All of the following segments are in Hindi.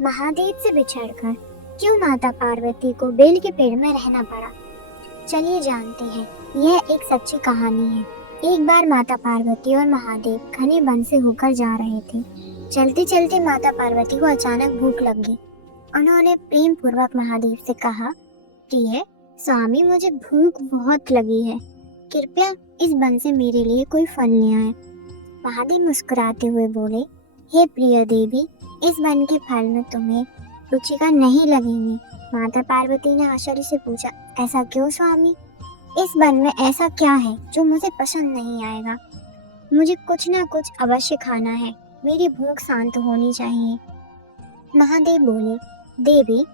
महादेव से बिछड़कर क्यों माता पार्वती को बेल के पेड़ में रहना पड़ा? चलिए जानते हैं। यह एक सच्ची कहानी है। एक बार माता पार्वती और महादेव घने वन से होकर जा रहे थे। चलते चलते माता पार्वती को अचानक भूख लग गई। उन्होंने प्रेम पूर्वक महादेव से कहा, प्रिय स्वामी, मुझे भूख बहुत लगी है, कृपया इस वन से मेरे लिए कोई फल ले आए। महादेव मुस्कुराते हुए बोले, हे प्रिय देवी, इस वन के फल में तुम्हें रुचिकर नहीं लगेंगे। माता पार्वती ने आश्चर्य से पूछा, ऐसा क्यों स्वामी? इस वन में ऐसा क्या है जो मुझे पसंद नहीं आएगा? मुझे कुछ ना कुछ अवश्य खाना है, मेरी भूख शांत होनी चाहिए। महादेव बोले, देवी,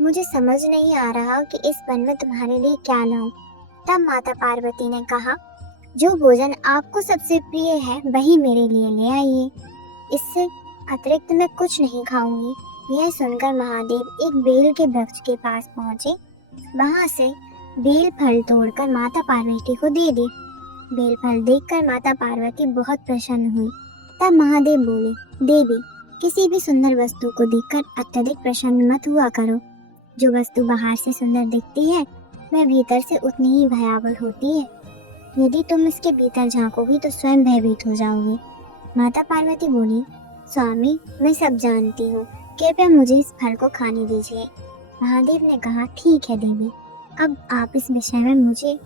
मुझे समझ नहीं आ रहा कि इस वन में तुम्हारे लिए क्या लाऊं। तब माता पार्वती ने कहा, जो भोजन आपको सबसे प्रिय है वही मेरे लिए ले आइए, इससे अतिरिक्त मैं कुछ नहीं खाऊंगी। यह सुनकर महादेव एक बेल के वृक्ष के पास पहुंचे। वहां से बेल फल तोड़कर माता पार्वती को दे दी। बेल फल देखकर माता पार्वती बहुत प्रसन्न हुई। तब महादेव बोले, देवी, किसी भी सुंदर वस्तु को देखकर अत्यधिक प्रसन्न मत हुआ करो। जो वस्तु बाहर से सुंदर दिखती है वह भीतर से उतनी ही भयावह होती है। यदि तुम इसके भीतर झांकोगी तो स्वयं भयभीत हो जाओगे। माता पार्वती बोली, स्वामी, मैं सब जानती हूँ, कृपया मुझे इस फल को खाने दीजिए। महादेव ने कहा, ठीक है देवी, अब आप इस विषय में मुझे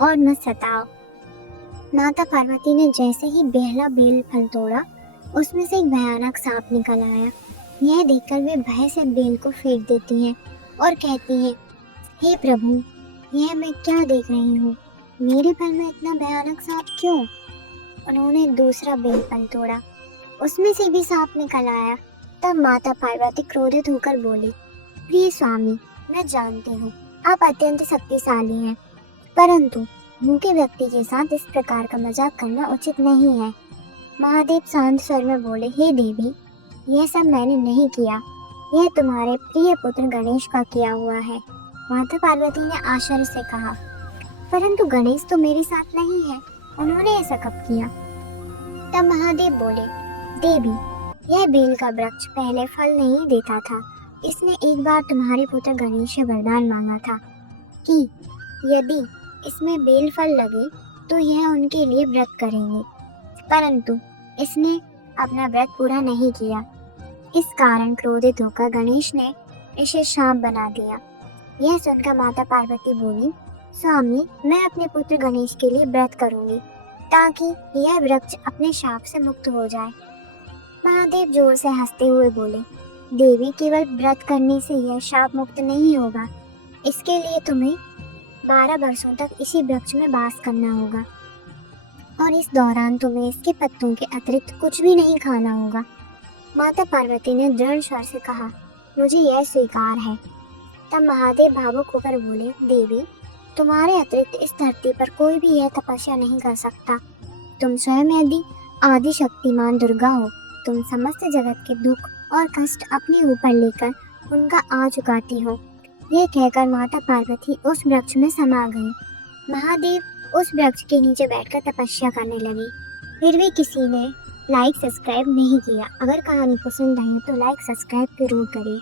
और मत सताओ। माता पार्वती ने जैसे ही पहला बेल फल तोड़ा, उसमें से एक भयानक सांप निकल आया। यह देखकर वे भय से बेल को फेंक देती हैं और कहती हैं, हे प्रभु, यह मैं क्या देख रही हूँ? मेरे फल में इतना भयानक सांप क्यों? उन्होंने दूसरा बेल फल तोड़ा, उसमें से भी सांप निकल आया। तब माता पार्वती क्रोधित होकर बोली, प्रिय स्वामी, मैं जानती हूँ आप अत्यंत शक्तिशाली हैं, परंतु भूखे व्यक्ति के साथ इस प्रकार का मजाक करना उचित नहीं है। महादेव शांत स्वर में बोले, हे देवी, यह सब मैंने नहीं किया, यह तुम्हारे प्रिय पुत्र गणेश का किया हुआ है। माता पार्वती ने आश्चर्य से कहा, परंतु गणेश तो मेरे साथ नहीं है, उन्होंने ऐसा कब किया? तब महादेव बोले, देवी, यह बेल का वृक्ष पहले फल नहीं देता था। इसने एक बार तुम्हारे पुत्र गणेश से वरदान मांगा था कि यदि इसमें बेल फल लगे तो यह उनके लिए व्रत करेंगे, परंतु इसने अपना व्रत पूरा नहीं किया। इस कारण क्रोधित होकर गणेश ने इसे शाप बना दिया। यह सुनकर माता पार्वती बोली, स्वामी, मैं अपने पुत्र गणेश के लिए व्रत करूंगी ताकि यह वृक्ष अपने शाप से मुक्त हो जाए। महादेव जोर से हंसते हुए बोले, देवी, केवल व्रत करने से यह शाप मुक्त नहीं होगा, इसके लिए तुम्हें 12 वर्षों तक इसी वृक्ष में वास करना होगा और इस दौरान तुम्हें इसके पत्तों के अतिरिक्त कुछ भी नहीं खाना होगा। माता पार्वती ने दृढ़ स्वर से कहा, मुझे यह स्वीकार है। तब महादेव भावुक होकर बोले, देवी, तुम्हारे अतिरिक्त इस धरती पर कोई भी यह तपस्या नहीं कर सकता। तुम स्वयं यदि आदि शक्तिमान दुर्गा हो, तुम समस्त जगत के दुख और कष्ट अपने ऊपर लेकर उनका आ चुकाती हो। यह कहकर माता पार्वती उस वृक्ष में समा गई। महादेव उस वृक्ष के नीचे बैठकर तपस्या करने लगी। फिर भी किसी ने लाइक सब्सक्राइब नहीं किया। अगर कहानी पसंद आई तो लाइक सब्सक्राइब जरूर करें।